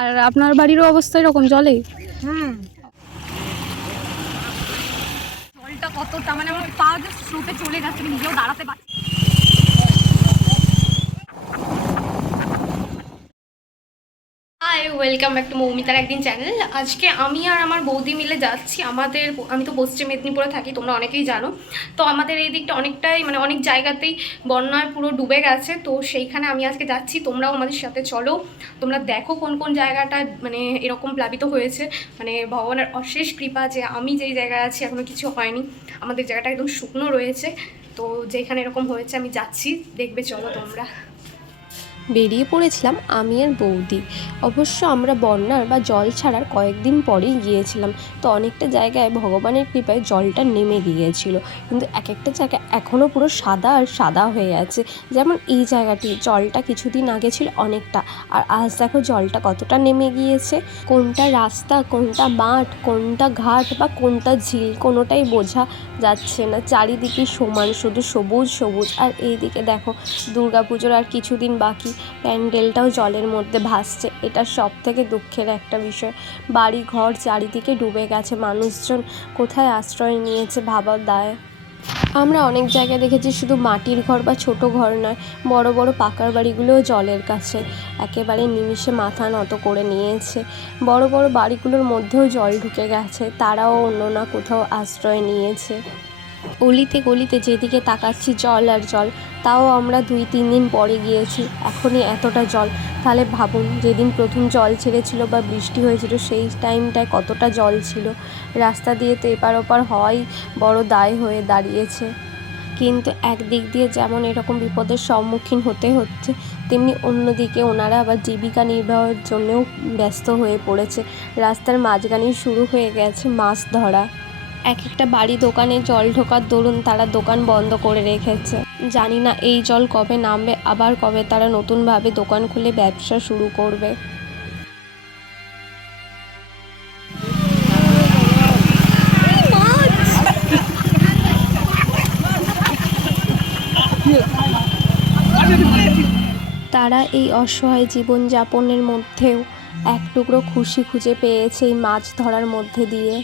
আর আপনার বাড়িরও অবস্থা এরকম জলে? হুম, জলটা কতটা মানে আমার পা জাস্ট স্রোতে চলে যাচ্ছে, আমি নিজেও দাঁড়াতে পারছি। হাই, ওয়েলকাম ব্যাক টু মৌমিতার একদিন চ্যানেল। আজকে আমি আর আমার বৌদি মিলে যাচ্ছি আমি তো পশ্চিম মেদিনীপুরে থাকি, তোমরা অনেকেই জানো। তো আমাদের এই দিকটা অনেকটাই মানে অনেক জায়গাতেই বন্যায় পুরো ডুবে গেছে। তো সেইখানে আমি আজকে যাচ্ছি, তোমরাও আমাদের সাথে চলো। তোমরা দেখো কোন কোন জায়গাটা মানে এরকম প্লাবিত হয়েছে। মানে ভগবানের অশেষ কৃপা যে আমি যেই জায়গায় আছি এখনও কিছু হয়নি, আমাদের জায়গাটা একদম শুকনো রয়েছে। তো যেখানে এরকম হয়েছে আমি যাচ্ছি, দেখবে চলো তোমরা। বেরিয়ে পড়েছিলাম আমি আর বৌদি। অবশ্য আমরা বন্যার বা জল ছাড়ার কয়েকদিন পরেই গিয়েছিলাম, তো অনেকটা জায়গায় ভগবানের কৃপায় জলটা নেমে গিয়েছিল, কিন্তু এক একটা জায়গা এখনও পুরো সাদা আর সাদা হয়ে আছে। যেমন এই জায়গাটি জলটা কিছুদিন আগে ছিল অনেকটা, আর আজ দেখো জলটা কতটা নেমে গিয়েছে। কোনটা রাস্তা, কোনটা মাঠ, কোনটা ঘাট বা কোনটা ঝিল কোনোটাই বোঝা যাচ্ছে না। চারিদিকে সমান, শুধু সবুজ সবুজ। আর এইদিকে দেখো দুর্গাপুজোর আর কিছুদিন বাকি, প্যান্ডেলটাও জলের মধ্যে ভাসছে। এটা সব থেকে দুঃখের একটা বিষয়। বাড়ি ঘর চারিদিকে ডুবে গেছে, মানুষজন কোথায় আশ্রয় নিয়েছে ভাবার দায়। আমরা অনেক জায়গায় দেখেছি শুধু মাটির ঘর বা ছোট ঘর নয়, বড় বড় পাকার বাড়িগুলোও জলের কাছে একেবারে নিমিষে মাথা নত করে নিয়েছে। বড় বড় বাড়িগুলোর মধ্যেও জল ঢুকে গেছে, তারাও অন্য না কোথাও আশ্রয় নিয়েছে। অলিতে গলিতে যেদিকে তাকাচ্ছি জল আর জল, তাও আমরা 2-3 দিন পরে গিয়েছি, এখনই এতটা জল। তাহলে ভাবুন যেদিন প্রথম জল ছেড়েছিল বা বৃষ্টি হয়েছিল সেই টাইমটায় কতটা জল ছিল। রাস্তা দিয়ে তো এপার ওপার হওয়াই বড় দায় হয়ে দাঁড়িয়েছে। কিন্তু একদিক দিয়ে যেমন এরকম বিপদের সম্মুখীন হতে হচ্ছে, তেমনি অন্যদিকে ওনারা আবার জীবিকা নির্বাহের জন্যও ব্যস্ত হয়ে পড়েছে। রাস্তার মাঝখানেই শুরু হয়ে গেছে মাছ ধরা। এক একটা বাড়ি দোকানে জল ঢোকার দরুন তারা দোকান বন্ধ করে রেখেছে। জানি না এই জল কবে নামবে, আবার কবে তারা নতুনভাবে দোকান খুলে ব্যবসা শুরু করবে। তারা এই অসহায় জীবনযাপনের মধ্যেও এক টুকরো খুশি খুঁজে পেয়েছে এই মাছ ধরার মধ্যে দিয়ে।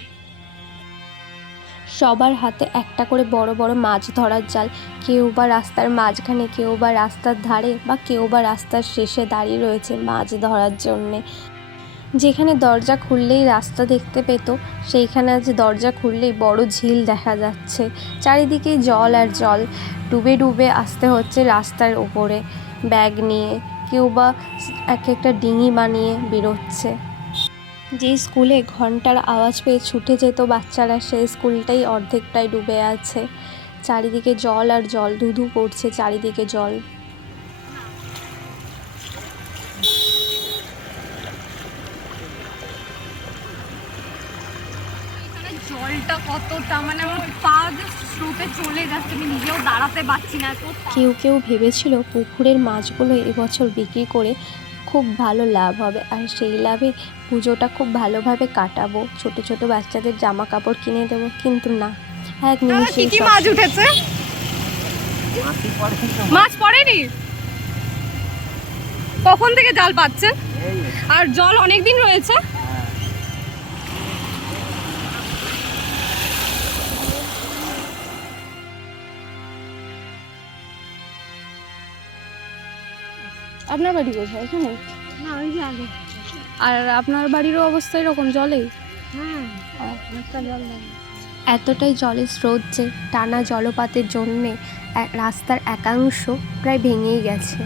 সবার হাতে একটা করে বড় বড় মাছ ধরার জাল, কেউ বা রাস্তার মাঝখানে, কেউ বা রাস্তার ধারে, বা কেউ বা রাস্তার শেষে দাঁড়িয়ে রয়েছে মাছ ধরার জন্যে। যেখানে দরজা খুললেই রাস্তা দেখতে পেত, সেইখানে আজ দরজা খুললেই বড় ঝিল দেখা যাচ্ছে। চারিদিকে জল আর জল, ডুবে ডুবে আসতে হচ্ছে রাস্তার ওপরে ব্যাগ নিয়ে, কেউ বা এক একটা ডিঙি বানিয়ে বেরোচ্ছে। যেই স্কুলে ঘন্টার আওয়াজ পেয়ে ছুটে যেত বাচ্চারা, সেই স্কুলটাই অর্ধেকটাই ডুবে আছে। চারিদিকে জল আর জল, ধুধু পড়ছে চারিদিকে জল। জলটা কতটা মানে আমার পা জাস্ট স্রোতে চলে যাচ্ছে, আমি নিজেও দাঁড়াতে পারছি না। কেউ কেউ ভেবেছিল পুকুরের মাছগুলো এবছর বিক্রি করে খুব ভালো লাভ হবে, আর সেই লাভে পুজোটা খুব ভালোভাবে কাটাবো, ছোট ছোট বাচ্চাদের জামা কাপড় কিনে দেবো। কিন্তু না, এক নিমিষে কি মাছ উঠেছে? মাছ পড়েনি? কখন থেকে জাল পাচ্ছেন? আর জল অনেক দিন রয়েছে? আপনার বাড়ি কোথায়? এখানে? না, ওই যে আগে। আর আপনার বাড়িরও অবস্থা এরকম জলে? হুম, অনেকটা জল লাগে। এতটাই জলের স্রোত যে টানা জলপাতের জন্যে রাস্তার একাংশ প্রায় ভেঙেই গেছে।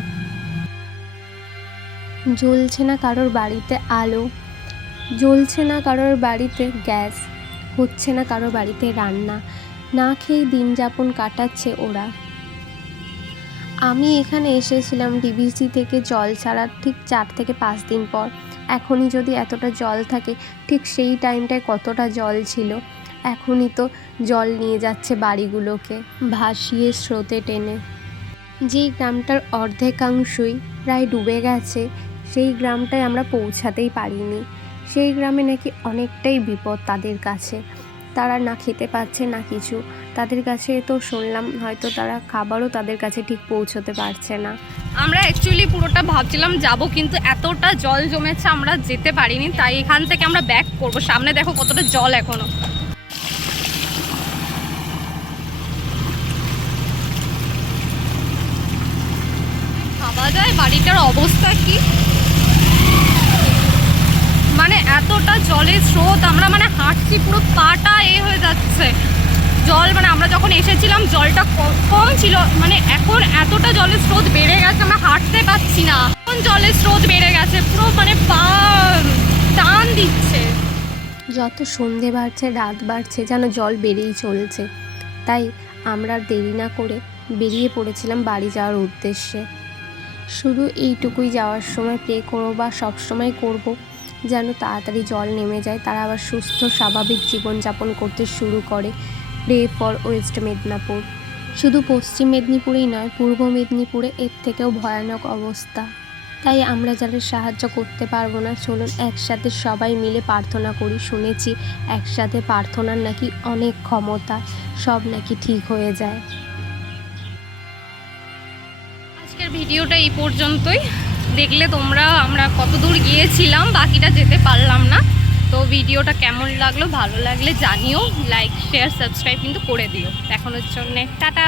জ্বলছে না কারোর বাড়িতে আলো, জ্বলছে না কারোর বাড়িতে গ্যাস, হচ্ছে না কারোর বাড়িতে রান্না, না খেয়েই দিন যাপন কাটাচ্ছে ওরা। আমি এখানে এসেছিলাম ডিভিসি থেকে জল ছাড়ার ঠিক 4 থেকে 5 দিন পর। এখনই যদি এতটা জল থাকে, ঠিক সেই টাইমটায় কতটা জল ছিল। এখনই তো জল নিয়ে যাচ্ছে বাড়িগুলোকে ভাসিয়ে স্রোতে টেনে। যেই গ্রামটার অর্ধেকাংশই প্রায় ডুবে গেছে, সেই গ্রামটায় আমরা পৌঁছাতেই পারিনি। সেই গ্রামে নাকি অনেকটাই বিপদ তাদের কাছে, তারা না খেতে পাচ্ছে না কিছু। তাদের কাছে তো শুনলাম হয়তো তারা খাবারও তাদের কাছে ঠিক পৌঁছতে পারছে না। আমরা অ্যাকচুয়ালি পুরোটা ভাবছিলাম যাব, কিন্তু এতটা জল জমেছে আমরা যেতে পারিনি, তাই এখান থেকে আমরা ব্যাক করব। সামনে দেখো কতটা জল এখনো। ভাবা যায় বাড়িটার অবস্থা কি, মানে এতটা জলের স্রোত, আমরা মানে হাঁটছি পুরো পাটা হয়ে যাচ্ছে জল। মানে আমরা যখন এসেছিলাম জলটা কম ছিল, মানে এখন এতটা জলের স্রোত বেড়ে গেছে আমরা হাঁটতে পারছি না। এখন জলের স্রোত বেড়ে গেছে পুরো, মানে পা টান দিচ্ছে। যত সন্ধে বাড়ছে রাত বাড়ছে যেন জল বেড়েই চলছে। তাই আমরা আর দেরি না করে বেরিয়ে পড়েছিলাম বাড়ি যাওয়ার উদ্দেশ্যে। শুধু এইটুকুই যাওয়ার সময় প্রে করবো বা সবসময় করব যেন তাড়াতাড়ি জল নেমে যায়, তারা আবার সুস্থ স্বাভাবিক জীবনযাপন করতে শুরু করে। Pray for West Medinipur. শুধু পশ্চিম মেদিনীপুরেই নয়, পূর্ব মেদিনীপুরে এর থেকেও ভয়ানক অবস্থা। তাই আমরা যারা সাহায্য করতে পারবো না, চলুন একসাথে সবাই মিলে প্রার্থনা করি। শুনেছি একসাথে প্রার্থনার নাকি অনেক ক্ষমতা, সব নাকি ঠিক হয়ে যায়। আজকের ভিডিওটা এই পর্যন্তই। দেখলে তোমরা আমরা কত দূর গিয়েছিলাম, বাকিটা যেতে পারলাম না। তো ভিডিওটা কেমন লাগলো, ভালো লাগলে জানিও, লাইক শেয়ার সাবস্ক্রাইব কিন্তু করে দিও। দেখানোর জন্যে টাটা।